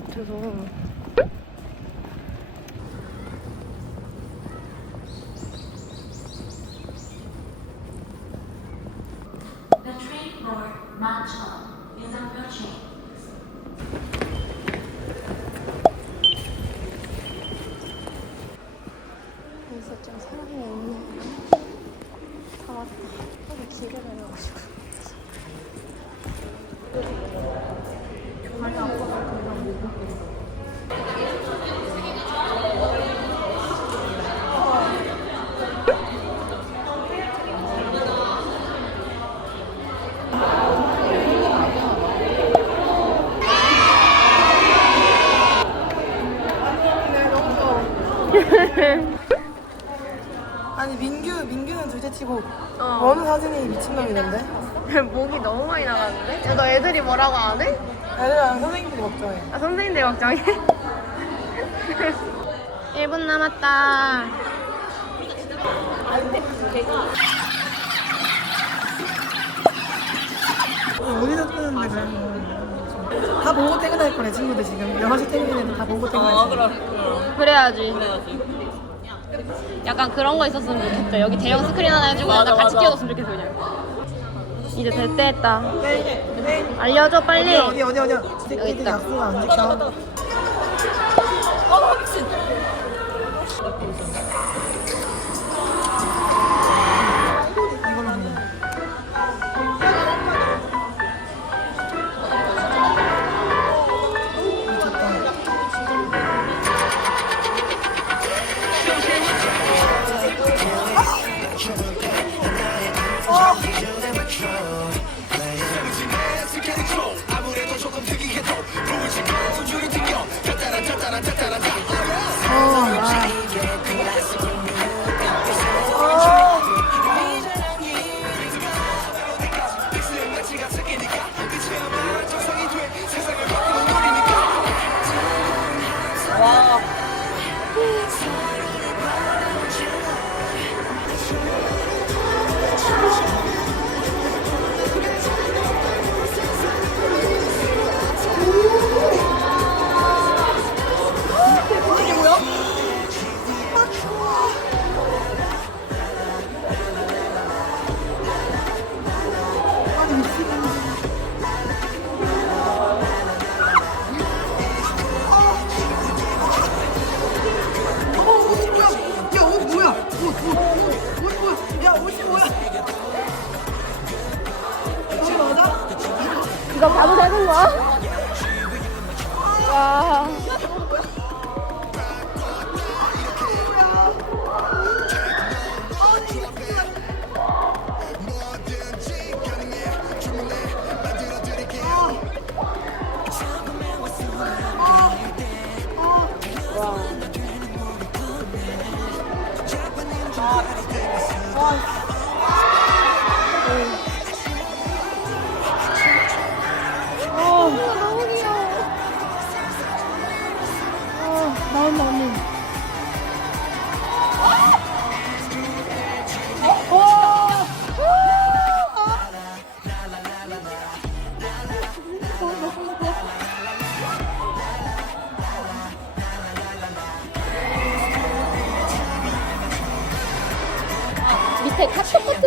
못해서 The train for Manchon is approaching. 아니 민규 민규는 둘째 치고 어. 원우 사진이 미친놈이던데 목이 너무 많이 나가는데? 야, 너 애들이 뭐라고 안 해? 애들이랑 선생님들이 걱정해 아, 선생님들 걱정해. 1분 남았다. 어디서 뜨는데 그래 다 보고 퇴근할 거네 친구들 지금 6시 퇴근해도 다 보고 퇴근할 거야 그래야지. 약간 그런 거 있었으면 좋겠다. 여기 대형 스크린 하나 해주고 약간 같이 끼워줬으면 좋겠어, 그냥. 이제 될 때 했다. 알려줘, 빨리. 어디 어디 어디 어디 새끼들 있다. 약속 안 지켜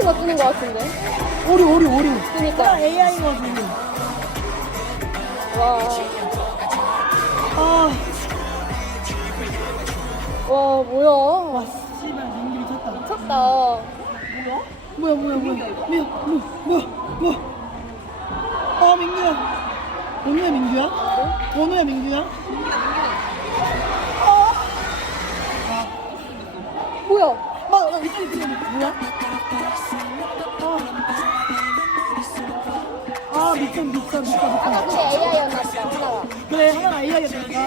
같은 거 뜨는 거 같은데? 오리, 오리, 오리. 그니까. AI 거지. 와. 아, 와, 뭐야. 와, 씨발, 민규 미쳤다. 미쳤다. 뭐야, 뭐야, 뭐야. 뭐야, 뭐야, 뭐야, 뭐야. 아, 민규야. 원우야, 민규야? 원우야, 민규야? 나 이쪽에 있는 뭐야? 아, 아 미쳐, 미쳐, 미쳐, 미쳐. 근데 AI였나 보다. 그래, 하나가 AI였다니까.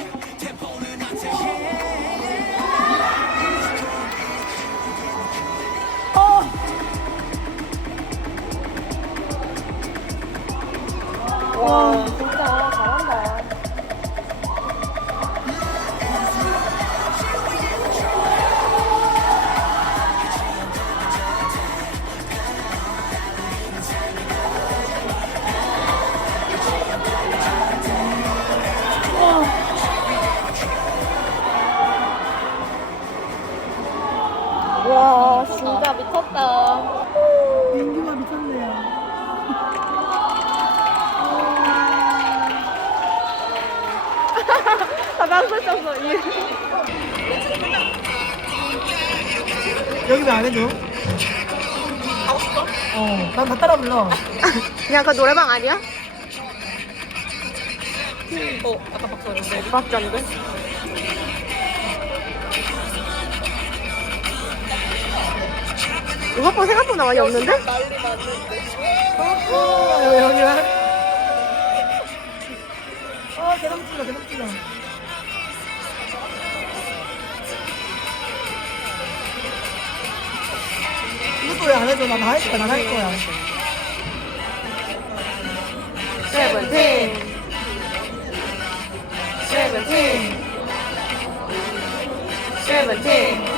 아! 와, 여기 왜안 해줘? 하고 싶어? 어, 난 다 따라 불러. 그냥 그 노래방 아니야? 어, 아까 박수 했는데. 맞잖데. 이것보다 생각보다 많이 없는데? 어, 여기, 여기 와. 어, 대박 찔러, 대박 찔러. 왜안 해줘? 난할 거야, 난할 거야. 세븐틴. 세븐틴. 세븐틴.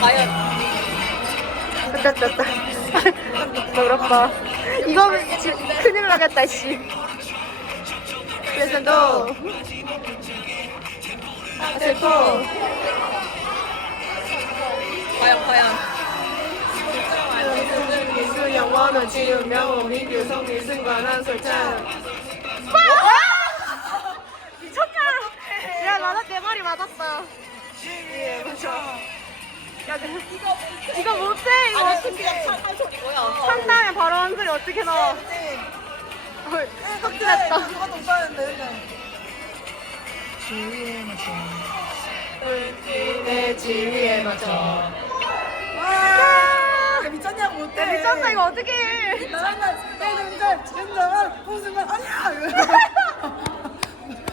과연 됐다 됐다. 부럽다. 이거 지, 큰일 나겠다 씨. 그래서 너 슬퍼. 과연 과연. 한솔찬 미쳤냐 야 맞았 내 말이 맞았다 예 맞아 야 이거 이거 못해 이거 어떻게 한 소리 뭐야? 한 다음에 바로 한 소리 어떻게 나와 헐 삭제됐다 누가 더 빠는데, 주위에 맞춰. 내 지위에 맞춰 와, 미쳤냐고 못해. 야 미쳤다 이거 어떻게 해 나만 내 눈절 진정한 웃음은 아니야.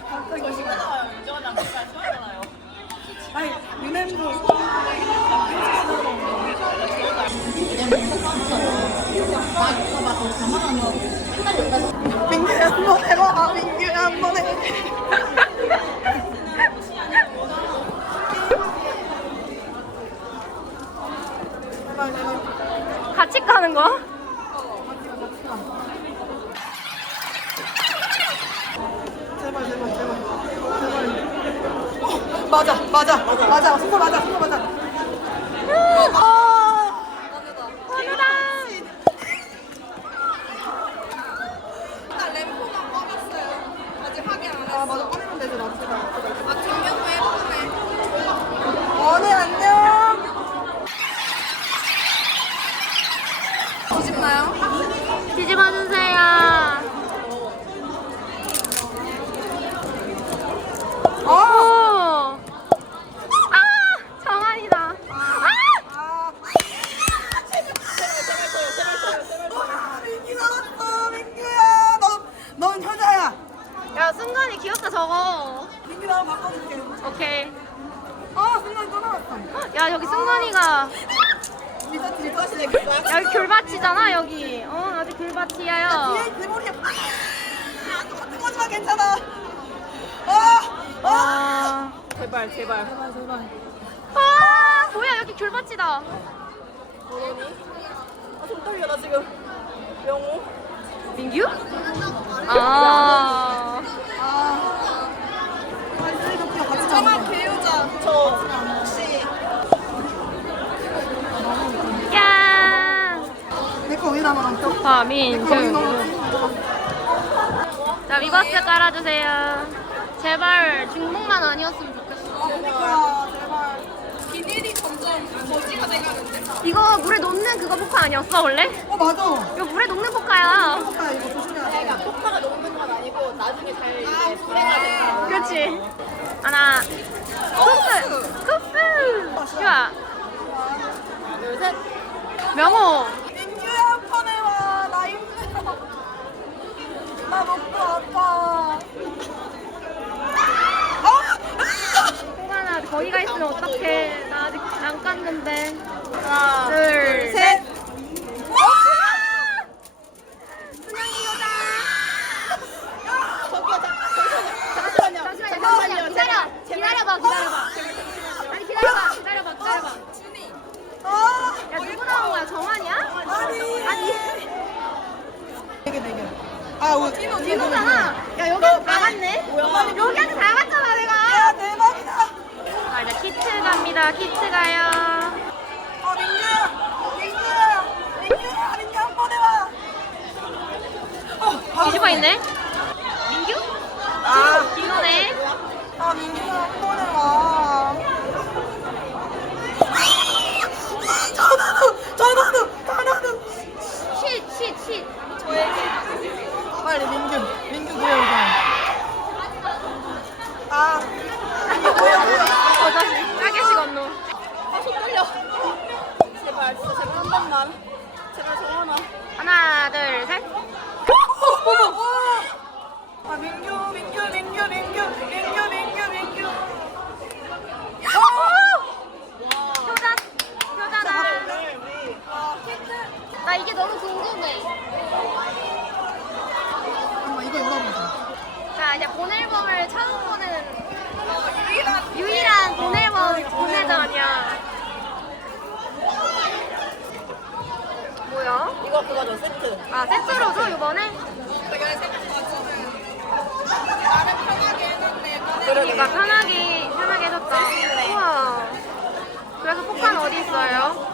갑자기 시원하잖아요. 유정한 남자가 시원하잖아요. 아니 유nem도 민규 한번 해봐 민규 한번 해 제발 제발 같이 가는 거야? 제발 제발 제발 제발 어, 맞아 맞아 맞아 순서 맞아 순서 맞아 아 하늘아 나 램프가 꺼놨어요. 아직 확인 안 아 맞아. 꺼내면 되지 나도 제발 아, 정면도 예쁘네. 원해 안녕 보십나요? 뒤집어 주세요 어 오! 아! 정한이다. 아! 아. 와, 민규 나왔어 민규야 너, 넌 효자야 야, 순간이 귀엽다, 저거. 민규 나와 바꿔줄게 오케이. 아 순간 또 나왔어 야, 여기. 진짜 그거 여기 귤밭이잖아, 여기. 어, 아직 귤밭이야요. 뒤에 내 머리에 아 똑같은 거지만 괜찮아 아! 아! 와. 제발 제발. 제발 제발 아, 뭐야, 여기 귤밭이다. 아좀 떨려 나 지금. 영호. 민규? 아. 아 빨리 쓰레기 같이 잡아 저 혹시 야. 내거 위에 남아랑 또 화민주. 거기 너무 자, 위버스 깔아주세요. 제발 중복만 아니었으면 좋겠어. 그러니까 제발 비닐이 점점 거지가 돼가는데. 이거 물에 녹는 그거 포카 아니었어, 원래? 어 맞아 이거 물에 녹는 포카야. 오빠 이거 조심해야 돼 효과가 녹는 건 아니고 나중에 잘 이제 분해가 된다. 그렇지. 하나, 쿠크, 쿠크. 좋아. 둘 셋. 명호. 민규야 편해와 나 힘들어 나 목도 아파 홍하나 거기 가 있으면 어떡해. 나 아직 안 깠는데. 하나, 둘, 셋. 아니. 아니. 되게 되게. 아, 우리 어, 디노 디노잖아. 야 여기 나갔네. 뭐야? 여기한테 다 갔잖아 내가. 야 대박이다. 아 이제 키트 갑니다. 키트 가요. 어 민규. 민규. 민규. 민규 한 번에 와. 어, 뒤집어 있네. 민규? 아, 디노네. 민규 구해오자. 어, 다시 짜게 식었노. 아손 떨려. 제발 진짜 제발 한 번만. 제발 정원아. 하나, 둘, 셋. 아, 민규, 민규, 민규, 민규, 민규, 민규, 민규. 효자, 효자다. 우리. 나 이게 너무 궁금해. 잠깐만, 이거 열어보자. 자, 이제 본앨범을 처음 보는 유일한 본앨범 본앨전이야. 뭐야? 이거 그거죠 세트. 아, 세트로 줘, 이번에? 그러니까 편하게, 편하게 해줬다. 우와. 그래서 폭탄 어디 있어요?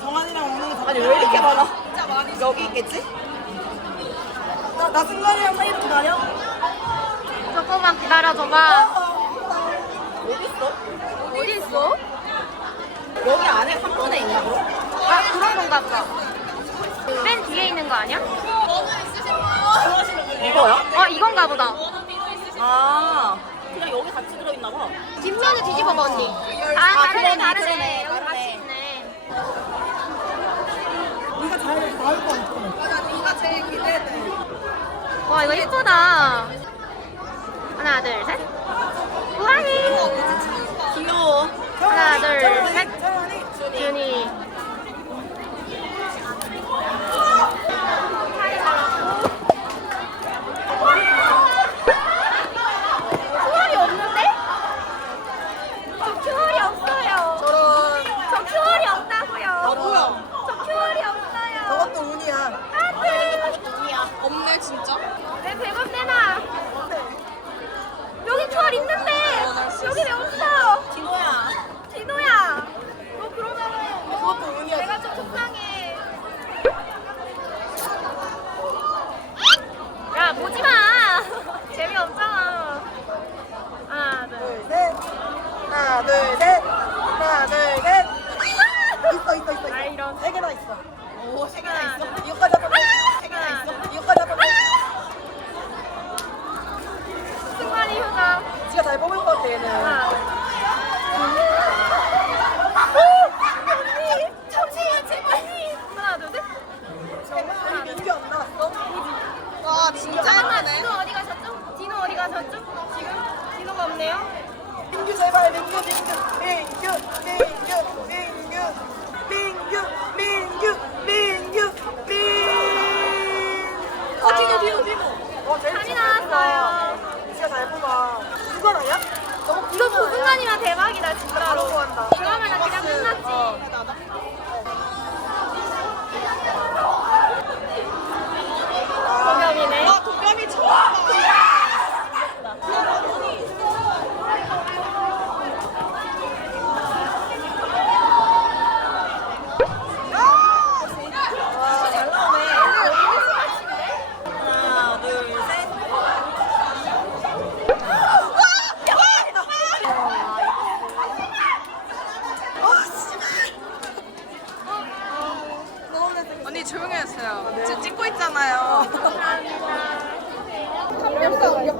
정한이랑 오늘 다 아니 왜 이렇게 많아? 진짜 많이. 여기 있겠지? 나, 나 승관이랑 사이로 기다려? 조금만 기다려줘봐. 어디 있어? 어디 있어? 여기 안에 한 번에 있나 그럼? 아, 그런 건가 보다. 맨 뒤에 있는 거 아니야? 이거야? 어, 이건가 보다. 아 여기 같이 들어있나 봐. 뒷면을 뒤집어봐, 언니. 아, 아, 다르네, 다르네. 여기 같이 다르네. 있네. 네가 잘 나올 것 같아. 네가 제일 기대돼. 와, 이거 예쁘다.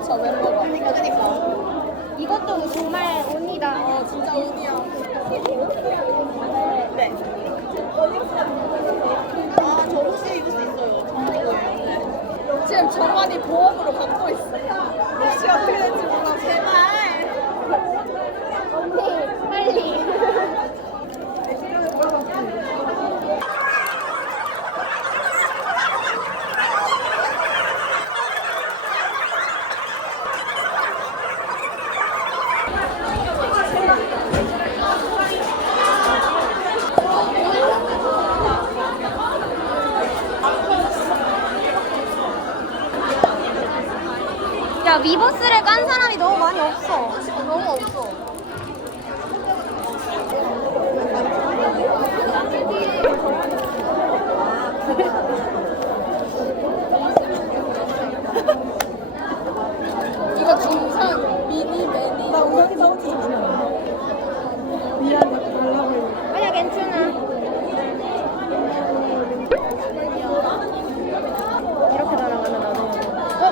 역사 멤버가. 그러니까 그러니까. 이것도 정말 온이다. 어 진짜 운이야. 네. 아, 저 혹시 입을 수 있어요. 정말 거예요. 지금 정환이 보험으로 갖고 있어. 혹시 어떻게 될지 야 위버스를 깐 사람이 너무 많이 없어. 너무 없어. 이거 중상 미니 매니. 나 우석이 사오지 좀 미안해 달라고 해. 아니야 괜찮아. 이렇게 날아가면 나도. 어?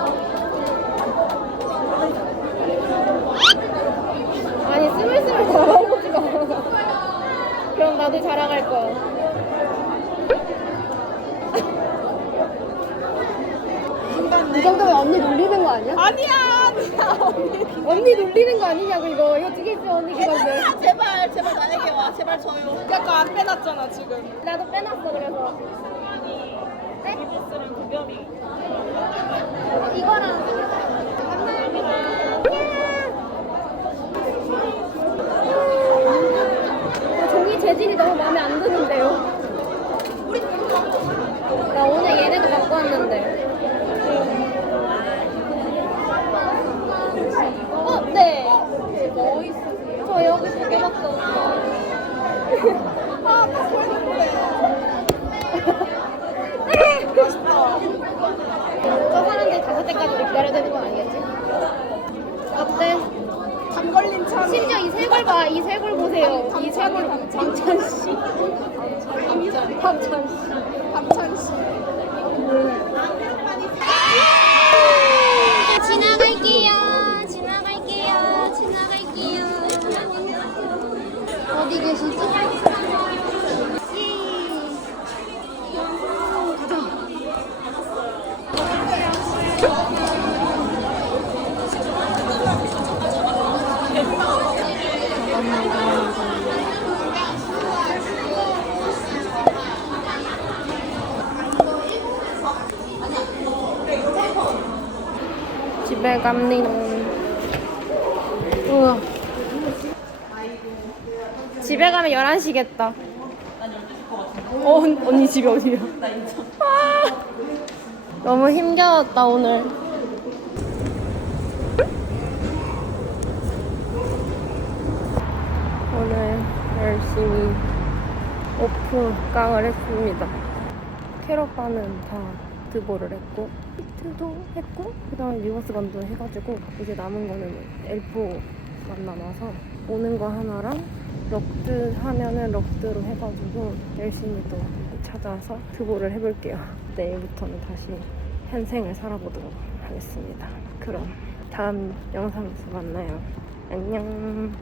아니 스물스물 날아오지가 않아. 그럼 나도 자랑할 거야. 이 정도면 언니 놀리는 거 아니야? 아니야, 아니야, 언니. 언니 놀리는 거 아니냐고 이거 이거 두 개 있으면 언니 기다려. 아, 제발, 제발 나에게 와. 제발 줘요. 약간 안 빼놨잖아, 지금. 나도 빼놨어 그래서. 네? 이보스랑 구겸이. 이거랑 감사합니다. 어, 종이 재질이 너무 마음에 안 드는데요. 나 오늘 얘네도 갖고 왔는데. 어, 네. 뭐 있어? 저 여기 두 개밖에 없어. 아, 나 그래. 맛있다. 저 사람들 다섯 대까지 기다려야 되는 건 아니겠지? 어때? 감 걸린 참. 심지어 이 색을 봐. 이 색을 보세요. 이 색을 감찬 씨. 씨. 감찬 씨. 지나갈게요. 지나갈게요. 지나갈게요. 어디 계시지? 집에 갑니다. 우와. 집에 가면 11시겠다. 어, 언- 언니 집이 어디야? 나 인천. 너무 힘겨웠다, 오늘. 오늘 열심히 오프 깡을 했습니다. 캐럿반은 다 드보를 했고 히트도 했고 그 다음에 리버스 반도 해가지고 이제 남은 거는 엘프만 남아서 오는 거 하나랑 럭드 하면은 럭드로 해가지고 열심히 또 찾아서 드보를 해볼게요. 내일부터는 다시 현생을 살아보도록 하겠습니다. 그럼 다음 영상에서 만나요. 안녕.